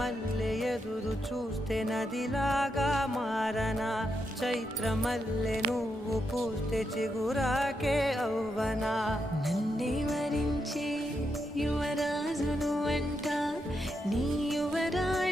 మల్లె ఎదురు చూస్తే నదిలాగా మారనా, చైత్రమల్లె నువ్వు పూస్తే చిగురాకే అవ్వనా. నన్నే వరించే యువరాజును అంట నీ యువరాణి